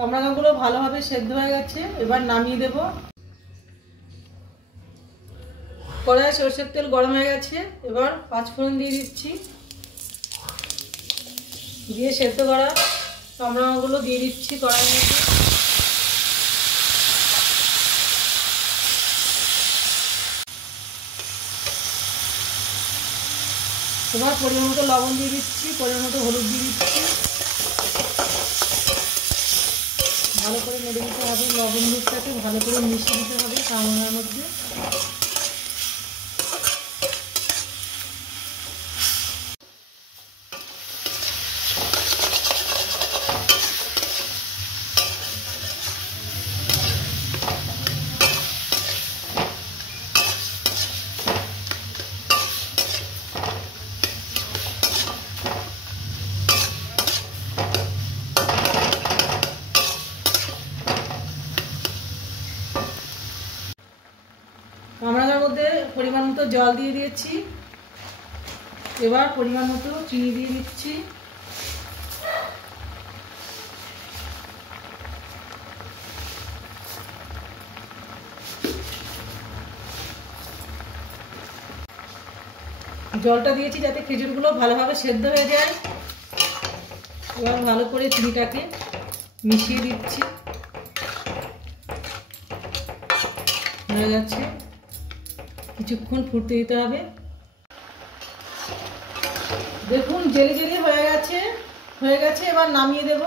কামরাঙাগুলো ভালোভাবে সেদ্ধ হয়ে গেছে, এবার নামিয়ে দেব। কড়াইয়ে সরষের তেল গরম হয়ে গেছে, এবার 5 ফোড়ন দিয়ে দিচ্ছি। দিয়ে সেদ্ধ করা কামরাঙাগুলো দিয়ে দিচ্ছি কড়াইয়ের মধ্যে। এবার পরিমাণ মতো লবণ দিয়ে দিচ্ছি, পরিমাণ মতো হলুদ দিয়ে দিচ্ছি। ভালো করে নেড়ে দিতে হবে, লবণ দুধটাকে ভালো করে মিশিয়ে দিতে হবে কামরাঙার মধ্যে। কামরাঙার মধ্যে পরিমাণ মতো জল দিয়ে দিয়েছি, এবার পরিমাণ মতো চিনি দিয়ে দিচ্ছি। জলটা দিয়েছি যাতে খেজুরগুলো ভালোভাবে সেদ্ধ হয়ে যায়। এবার ভালো করে চিনিটাকে মিশিয়ে দিচ্ছি। হয়ে গেছে, কিছুক্ষণ ফুটতে দিতে হবে। দেখুন জেলি জেলি হয়ে গেছে, এবার নামিয়ে দেব।